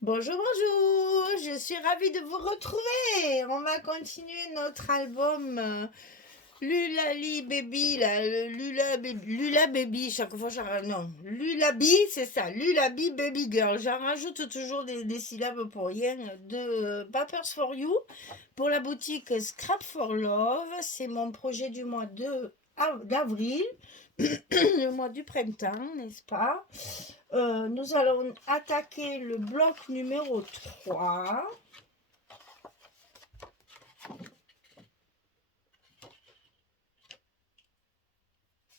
Bonjour, bonjour, je suis ravie de vous retrouver. On va continuer notre album Lulali Baby, là, Lula Baby, chaque fois, non, Lulabi, c'est ça, Lulabi Baby Girl. J'en rajoute toujours des syllabes pour rien, de Papers for You, pour la boutique Scrap for Love. C'est mon projet du mois d'avril, le mois du printemps, n'est-ce pas? Nous allons attaquer le bloc numéro 3.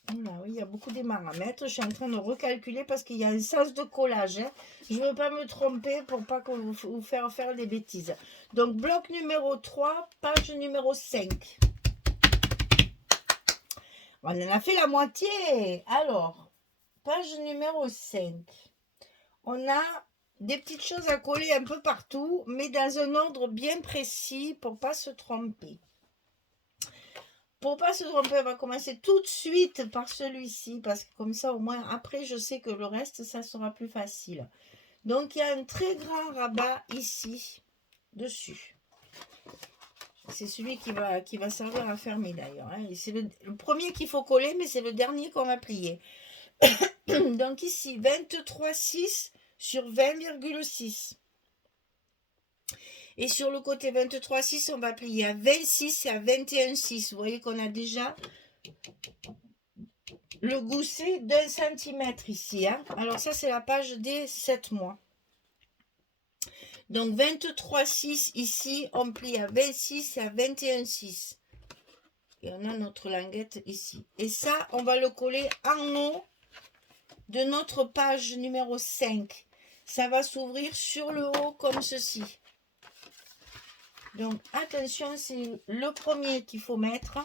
Là, oui, il y a beaucoup d'aimants à mettre. Je suis en train de recalculer parce qu'il y a un sens de collage, hein. Je ne veux pas me tromper pour pas vous faire des bêtises. Donc, bloc numéro 3, page numéro 5. On en a fait la moitié. Alors, page numéro 5. On a des petites choses à coller un peu partout, mais dans un ordre bien précis pour ne pas se tromper. Pour pas se tromper, on va commencer tout de suite par celui-ci, parce que comme ça, au moins, après, je sais que le reste, ça sera plus facile. Donc, il y a un très grand rabat ici, dessus. C'est celui qui va servir à fermer, d'ailleurs, hein. C'est le premier qu'il faut coller, mais c'est le dernier qu'on va plier. Donc, ici, 23,6 sur 20,6. Et sur le côté 23,6, on va plier à 26 et à 21,6. Vous voyez qu'on a déjà le gousset d'1 cm ici, hein. Alors ça, c'est la page des 7 mois. Donc 23,6 ici, on plie à 26 et à 21,6. Et on a notre languette ici. Et ça, on va le coller en haut de notre page numéro 5. Ça va s'ouvrir sur le haut comme ceci. Donc attention, c'est le premier qu'il faut mettre,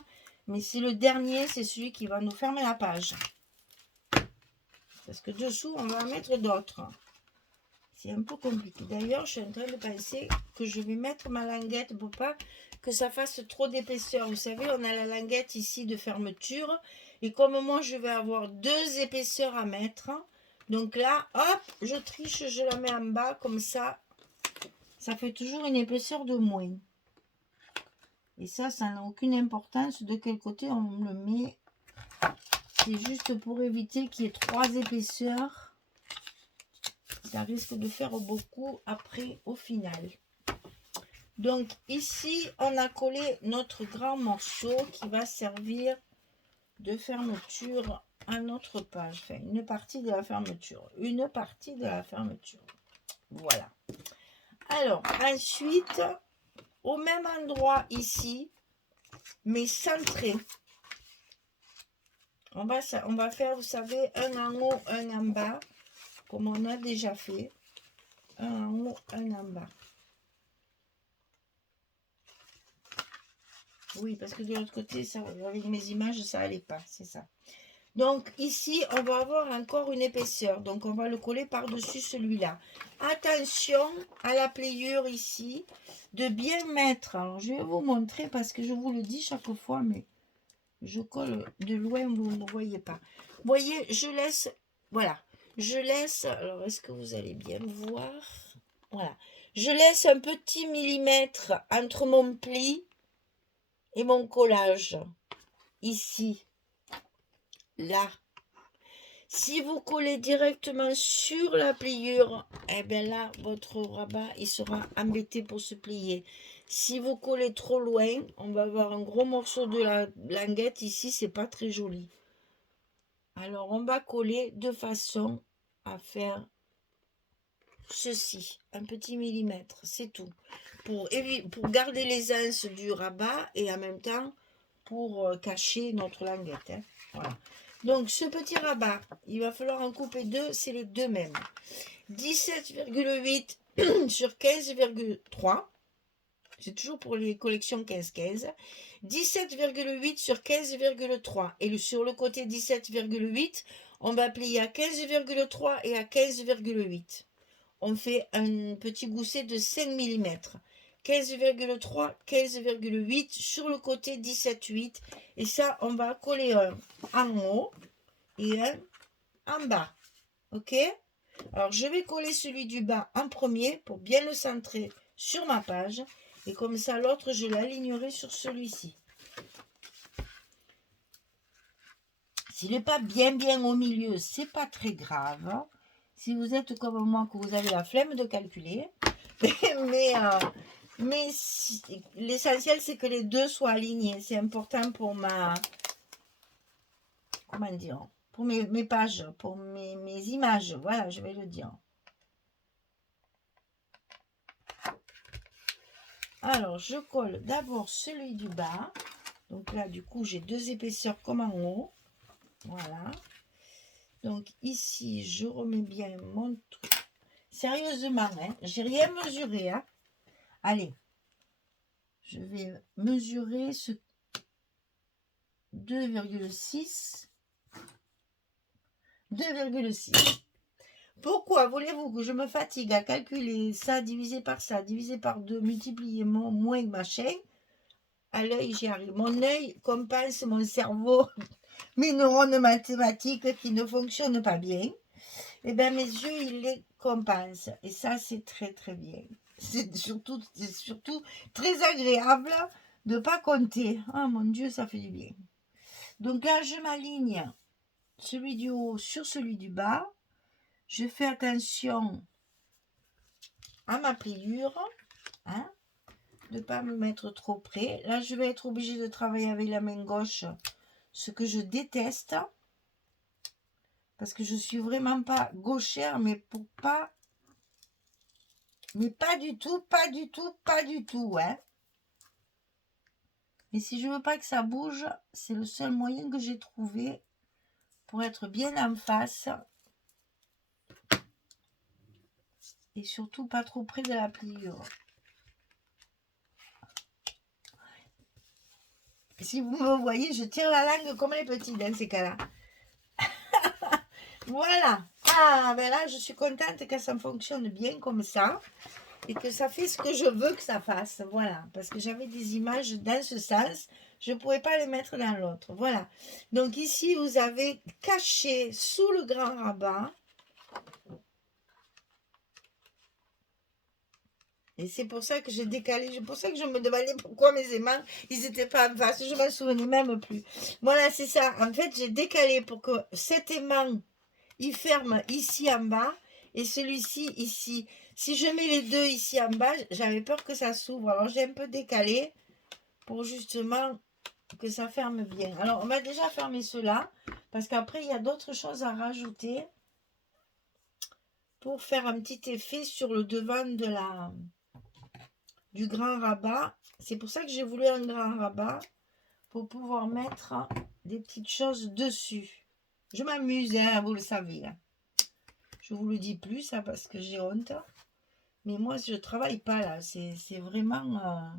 mais c'est le dernier, c'est celui qui va nous fermer la page. Parce que dessous, on va en mettre d'autres. C'est un peu compliqué. D'ailleurs, je suis en train de penser que je vais mettre ma languette pour pas que ça fasse trop d'épaisseur. Vous savez, on a la languette ici de fermeture. Et comme moi, je vais avoir 2 épaisseurs à mettre. Donc là, hop, je triche, je la mets en bas. Comme ça, ça fait toujours une épaisseur de moins. Et ça n'a aucune importance de quel côté on le met. C'est juste pour éviter qu'il y ait 3 épaisseurs. Ça risque de faire beaucoup après au final. Donc ici, on a collé notre grand morceau qui va servir de fermeture à notre page. Enfin, une partie de la fermeture. Une partie de la fermeture. Voilà. Alors, ensuite, au même endroit ici, mais centré, on va faire, vous savez, un en haut, un en bas, comme on a déjà fait. Un en haut, un en bas. Oui, parce que de l'autre côté, ça, avec mes images, ça n'allait pas, c'est ça. Donc ici, on va avoir encore une épaisseur. Donc on va le coller par-dessus celui-là. Attention à la pliure ici, de bien mettre. Alors je vais vous montrer parce que je vous le dis chaque fois, mais je colle de loin, vous ne me voyez pas. Vous voyez, je laisse, voilà, je laisse, alors est-ce que vous allez bien voir? Voilà, je laisse un petit millimètre entre mon pli et mon collage, ici, là. Si vous collez directement sur la pliure, eh bien là, votre rabat, il sera embêté pour se plier. Si vous collez trop loin, on va avoir un gros morceau de la languette ici, c'est pas très joli. Alors, on va coller de façon à faire ceci, un petit millimètre, c'est tout. Pour garder les anses du rabat et en même temps pour cacher notre languette, hein. Voilà. Donc ce petit rabat, il va falloir en couper 2, c'est les 2 mêmes. 17,8 sur 15,3. C'est toujours pour les collections 15-15. 17,8 sur 15,3. Et sur le côté 17,8, on va plier à 15,3 et à 15,8. On fait un petit gousset de 5 mm. 15,3, 15,8 sur le côté 17,8. Et ça, on va coller un en haut et un en bas. Ok? Alors, je vais coller celui du bas en premier pour bien le centrer sur ma page. Et comme ça, l'autre, je l'alignerai sur celui-ci. S'il n'est pas bien au milieu, c'est pas très grave. Si vous êtes comme moi, que vous avez la flemme de calculer. mais l'essentiel, c'est que les deux soient alignés. C'est important pour ma... Comment dire? Pour mes pages, pour mes images. Voilà, je vais le dire. Alors, je colle d'abord celui du bas. Donc là, du coup, j'ai deux épaisseurs comme en haut. Voilà. Donc ici, je remets bien mon truc. Sérieusement, hein, j'ai rien mesuré. Hein. Allez, je vais mesurer ce 2,6. 2,6. Pourquoi voulez-vous que je me fatigue à calculer ça divisé par ça, divisé par 2, multiplier mon moins machin? À l'œil, j'y arrive. Mon œil compense mon cerveau, mes neurones mathématiques qui ne fonctionnent pas bien. Eh bien, mes yeux, ils les compensent. Et ça, c'est très, très bien. C'est surtout très agréable de ne pas compter. Ah, mon Dieu, ça fait du bien. Donc là, je m'aligne celui du haut sur celui du bas. Je fais attention à ma pliure. Hein, de ne pas me mettre trop près. Là, je vais être obligée de travailler avec la main gauche, ce que je déteste. Parce que je suis vraiment pas gauchère, mais pour pas... Mais pas du tout, pas du tout, pas du tout, hein. Mais si je veux pas que ça bouge, c'est le seul moyen que j'ai trouvé pour être bien en face. Et surtout pas trop près de la pliure. Si vous me voyez, je tire la langue comme les petits dans ces cas-là. Voilà. Ah, ben là, je suis contente que ça fonctionne bien comme ça. Et que ça fait ce que je veux que ça fasse. Voilà. Parce que j'avais des images dans ce sens. Je ne pouvais pas les mettre dans l'autre. Voilà. Donc ici, vous avez caché sous le grand rabat. Et c'est pour ça que j'ai décalé. C'est pour ça que je me demandais pourquoi mes aimants, ils n'étaient pas en face. Je ne m'en souvenais même plus. Voilà, c'est ça. En fait, j'ai décalé pour que cet aimant, il ferme ici en bas. Et celui-ci ici. Si je mets les deux ici en bas, j'avais peur que ça s'ouvre. Alors, j'ai un peu décalé pour justement que ça ferme bien. Alors, on va déjà fermer cela. Parce qu'après, il y a d'autres choses à rajouter. Pour faire un petit effet sur le devant de du grand rabat. C'est pour ça que j'ai voulu un grand rabat. Pour pouvoir mettre des petites choses dessus. Je m'amuse, hein, vous le savez. Hein. Je vous le dis plus, ça, parce que j'ai honte. Mais moi, je ne travaille pas là. C'est vraiment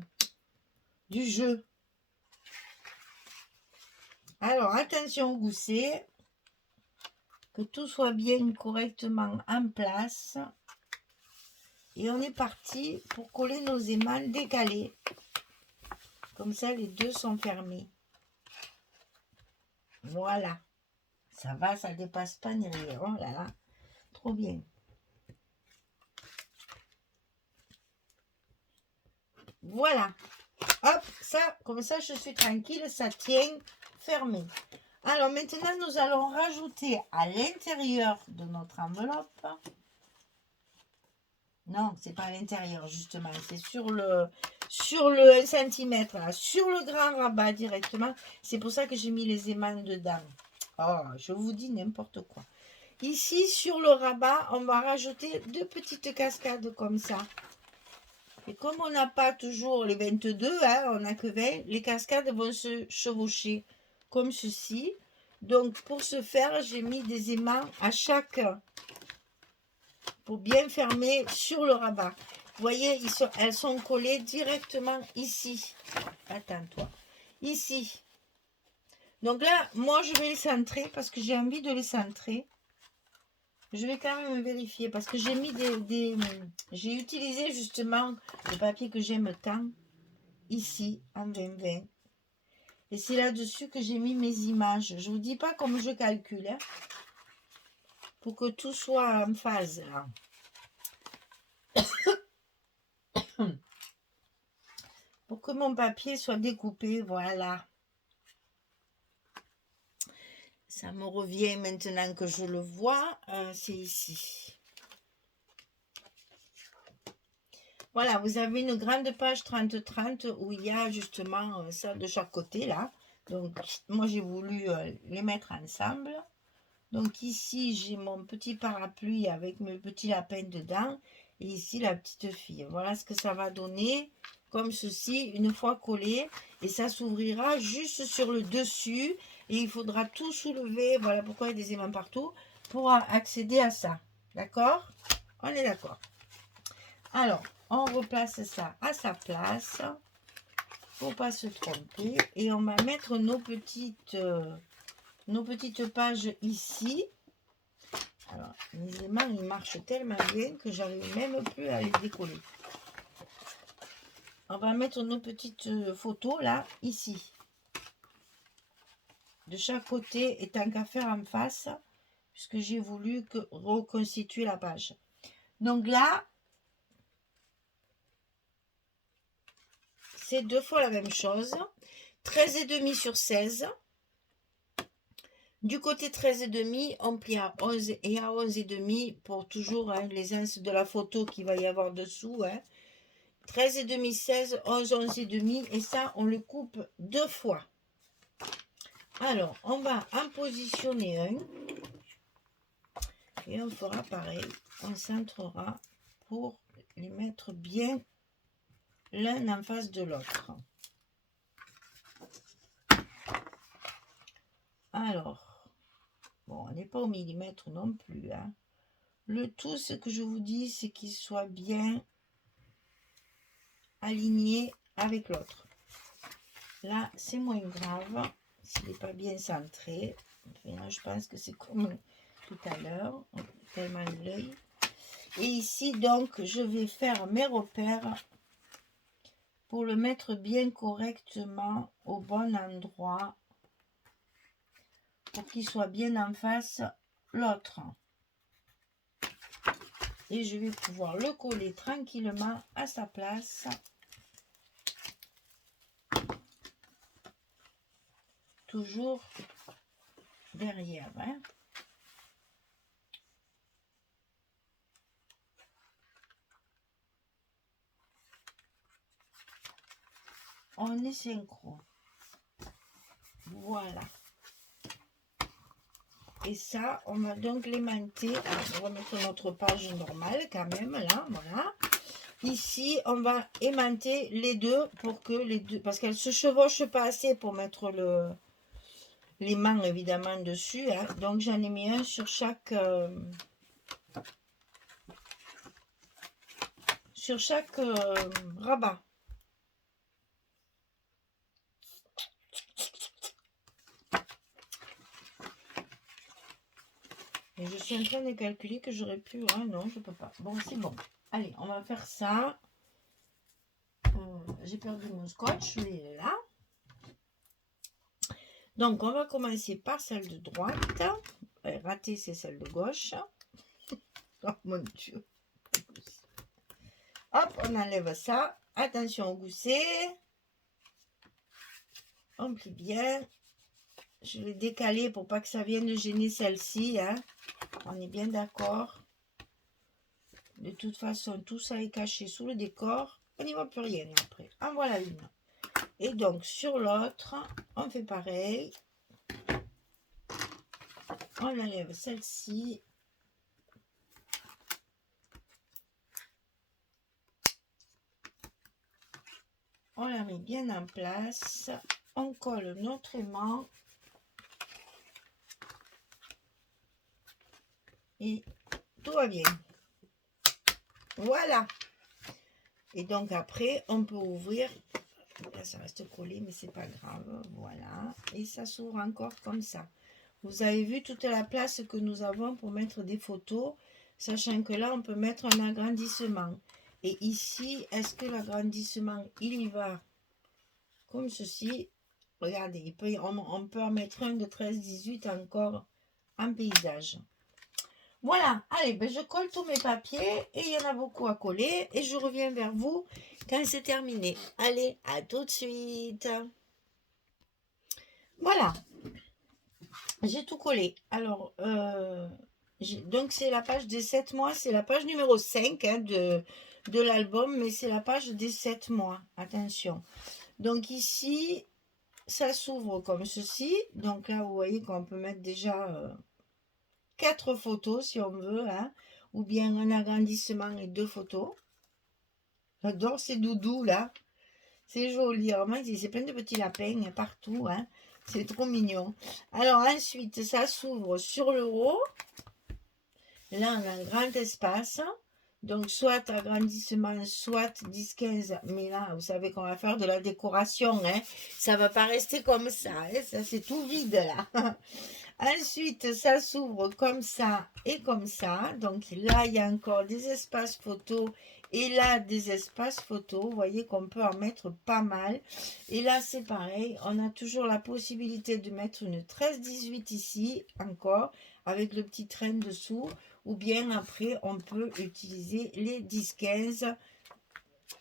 du jeu. Alors, attention au gousset. Que tout soit bien correctement en place. Et on est parti pour coller nos émals décalés. Comme ça, les deux sont fermés. Voilà. Ça va, ça ne dépasse pas ni rien. Oh là là. Trop bien. Voilà. Hop, ça, comme ça, je suis tranquille. Ça tient fermé. Alors, maintenant, nous allons rajouter à l'intérieur de notre enveloppe. Non, c'est pas à l'intérieur, justement. C'est sur le 1 cm, là, sur le grand rabat directement. C'est pour ça que j'ai mis les émaux dedans. Oh, je vous dis n'importe quoi. Ici, sur le rabat, on va rajouter deux petites cascades comme ça. Et comme on n'a pas toujours les 22, hein, on n'a que 20, les cascades vont se chevaucher comme ceci. Donc, pour ce faire, j'ai mis des aimants à chaque... pour bien fermer sur le rabat. Vous voyez, elles sont collées directement ici. Attends-toi. Ici. Donc là, moi, je vais les centrer parce que j'ai envie de les centrer. Je vais quand même vérifier parce que j'ai mis j'ai utilisé justement le papier que j'aime tant. Ici, en 20-20. Et c'est là-dessus que j'ai mis mes images. Je ne vous dis pas comment je calcule. Hein. pour que tout soit en phase là. Pour que mon papier soit découpé, voilà. Ça me revient maintenant que je le vois, c'est ici. Voilà, vous avez une grande page 30-30 où il y a justement ça de chaque côté là. Donc, moi j'ai voulu les mettre ensemble. Donc ici, j'ai mon petit parapluie avec mes petits lapins dedans. Et ici, la petite fille. Voilà ce que ça va donner comme ceci, une fois collé. Et ça s'ouvrira juste sur le dessus. Et il faudra tout soulever. Voilà pourquoi il y a des aimants partout. Pour accéder à ça. D'accord? On est d'accord. Alors, on replace ça à sa place. Pour pas se tromper. Et on va mettre nos petites pages ici. Alors, les aimants, ils marchent tellement bien que j'arrive même plus à les décoller. On va mettre nos petites photos là, ici. De chaque côté, et tant qu'à faire en face, puisque j'ai voulu reconstituer la page. Donc là, c'est 2 fois la même chose. 13,5 sur 16. Du côté 13,5, on plie à 11 et à 11,5 pour toujours les anses de la photo qu'il va y avoir dessous. 13,5, 16, 11, 11,5 et ça, on le coupe 2 fois. Alors, on va en positionner un et on fera pareil. On centrera pour les mettre bien l'un en face de l'autre. Alors, bon, on n'est pas au millimètre non plus. Le tout, ce que je vous dis, c'est qu'il soit bien aligné avec l'autre. Là, c'est moins grave s'il n'est pas bien centré. Enfin, je pense que c'est comme tout à l'heure, tellement l'œil. Et ici, donc, je vais faire mes repères pour le mettre bien correctement au bon endroit pour qu'il soit bien en face l'autre. Et je vais pouvoir le coller tranquillement à sa place. Toujours derrière. On est synchro. Voilà. Et ça, on va donc l'aimanter. On va mettre notre page normale quand même, là, voilà. Ici, on va aimanter les deux pour que les deux... Parce qu'elles ne se chevauchent pas assez pour mettre l'aimant, évidemment, dessus. Donc, j'en ai mis un sur chaque... rabat. Et je suis en train de calculer que j'aurais pu... Ah non, je peux pas. Bon, c'est bon. Allez, on va faire ça. J'ai perdu mon scotch, mais il est là. Donc, on va commencer par celle de droite. Rater, c'est celle de gauche. Oh mon Dieu. Hop, on enlève ça. Attention au gousset. On plie bien. Je l'ai décalé pour pas que ça vienne gêner celle-ci. On est bien d'accord. De toute façon, tout ça est caché sous le décor. On n'y voit plus rien après. En voilà une. Et donc, sur l'autre, on fait pareil. On enlève celle-ci. On la met bien en place. On colle notre aimant. Et tout va bien. Voilà. Et donc après, on peut ouvrir. Là, ça reste collé, mais c'est pas grave. Voilà. Et ça s'ouvre encore comme ça. Vous avez vu toute la place que nous avons pour mettre des photos. Sachant que là, on peut mettre un agrandissement. Et ici, est-ce que l'agrandissement, il y va comme ceci? Regardez, on peut en mettre un de 13-18 encore en paysage. Voilà, allez, ben je colle tous mes papiers et il y en a beaucoup à coller et je reviens vers vous quand c'est terminé. Allez, à tout de suite. Voilà, j'ai tout collé. Alors, donc c'est la page des 7 mois, c'est la page numéro 5 hein, de l'album, mais c'est la page des 7 mois. Attention. Donc ici, ça s'ouvre comme ceci. Donc là, vous voyez qu'on peut mettre déjà 4 photos si on veut, hein, ou bien un agrandissement et 2 photos. J'adore ces doudous là. C'est joli. Alors moi, c'est plein de petits lapins partout. Hein. C'est trop mignon. Alors ensuite, ça s'ouvre sur le haut. Là, on a un grand espace. Donc, soit agrandissement, soit 10-15. Mais là, vous savez qu'on va faire de la décoration. Hein. Ça ne va pas rester comme ça. Hein. Ça, c'est tout vide là. Ensuite, ça s'ouvre comme ça et comme ça. Donc là, il y a encore des espaces photos et là, des espaces photos. Vous voyez qu'on peut en mettre pas mal. Et là, c'est pareil. On a toujours la possibilité de mettre une 13-18 ici, encore, avec le petit train dessous. Ou bien après, on peut utiliser les 10-15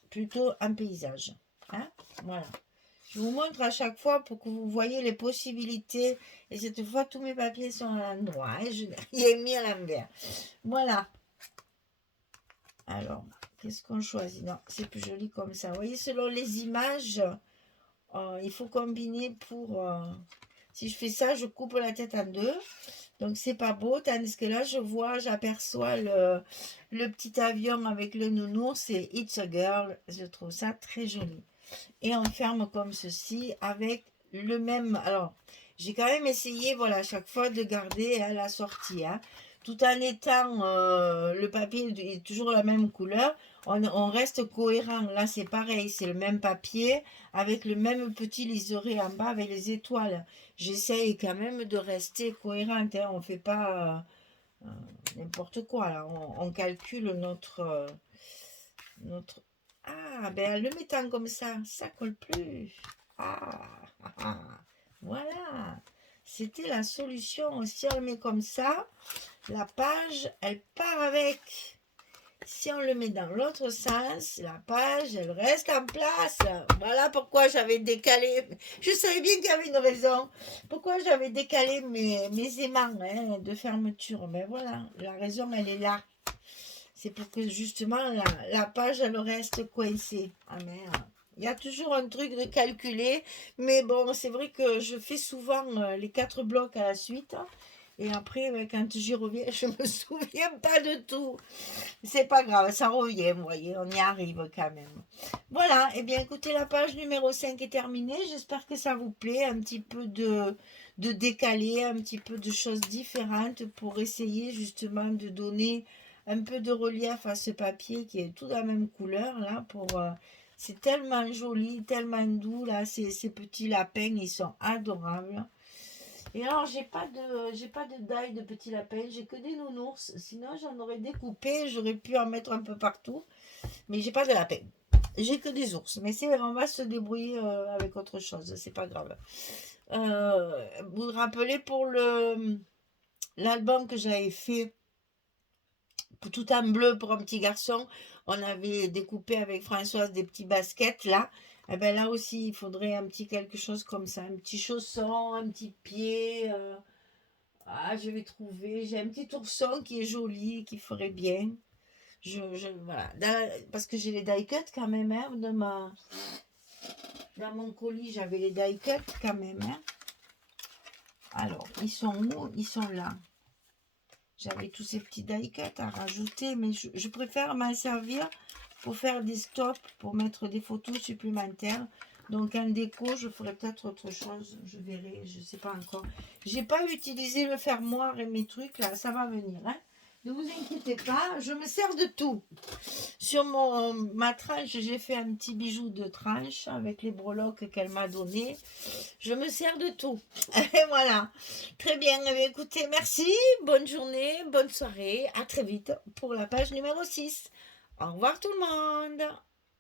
plutôt en paysage. Hein, voilà. Je vous montre à chaque fois pour que vous voyez les possibilités. Et cette fois, tous mes papiers sont à l'endroit. Hein. Je n'ai rien mis à l'envers. Voilà. Alors, qu'est-ce qu'on choisit? Non, c'est plus joli comme ça. Vous voyez, selon les images, il faut combiner pour... si je fais ça, je coupe la tête en deux. Donc, c'est pas beau. Tandis que là, j'aperçois le petit avion avec le nounours. C'est It's a Girl. Je trouve ça très joli. Et on ferme comme ceci avec le même. Alors, j'ai quand même essayé, voilà, à chaque fois de garder à la sortie, hein, tout en étant le papier est toujours la même couleur. On reste cohérent. Là, c'est pareil, c'est le même papier avec le même petit liseré en bas avec les étoiles. J'essaye quand même de rester cohérente. Hein, on ne fait pas n'importe quoi. Là. On calcule notre ah, ben en le mettant comme ça colle plus. Ah, voilà. C'était la solution. Si on le met comme ça, la page, elle part avec. Si on le met dans l'autre sens, la page, elle reste en place. Voilà pourquoi j'avais décalé. Je savais bien qu'il y avait une raison. Pourquoi j'avais décalé mes aimants hein, de fermeture. Mais voilà, la raison, elle est là. C'est pour que justement la page elle reste coincée. Ah merde. Il y a toujours un truc de calculer, mais bon, c'est vrai que je fais souvent les 4 blocs à la suite. Et après, quand j'y reviens, je me souviens pas de tout. C'est pas grave, ça revient, vous voyez, on y arrive quand même. Voilà, et bien écoutez, la page numéro 5 est terminée. J'espère que ça vous plaît, un petit peu de décaler, un petit peu de choses différentes pour essayer justement de donner un peu de relief à ce papier qui est tout de la même couleur là c'est tellement joli, tellement doux là, ces petits lapins, ils sont adorables. Et alors j'ai pas de daille de petits lapins, j'ai que des nounours, sinon j'en aurais découpé, j'aurais pu en mettre un peu partout, mais j'ai pas de lapin. J'ai que des ours, mais on va se débrouiller avec autre chose, c'est pas grave. Vous vous rappelez pour l'album que j'avais fait tout en bleu pour un petit garçon, on avait découpé avec Françoise des petits baskets là. Et ben là aussi, il faudrait un petit quelque chose comme ça, un petit chausson, un petit pied. Ah, je vais trouver. J'ai un petit ourson qui est joli, qui ferait bien. Voilà. Parce que j'ai les die cuts quand même. Hein, dans mon colis, j'avais les die cuts quand même. Hein. Alors, ils sont où? Ils sont là. J'avais tous ces petits die cuts à rajouter, mais je préfère m'en servir pour faire des stops, pour mettre des photos supplémentaires. Donc en déco, je ferai peut-être autre chose. Je verrai, je ne sais pas encore. J'ai pas utilisé le fermoir et mes trucs là, ça va venir. Hein. Ne vous inquiétez pas, je me sers de tout. Sur ma tranche, j'ai fait un petit bijou de tranche avec les breloques qu'elle m'a donné. Je me sers de tout. Et voilà. Très bien. Écoutez, merci. Bonne journée, bonne soirée. À très vite pour la page numéro 6. Au revoir tout le monde.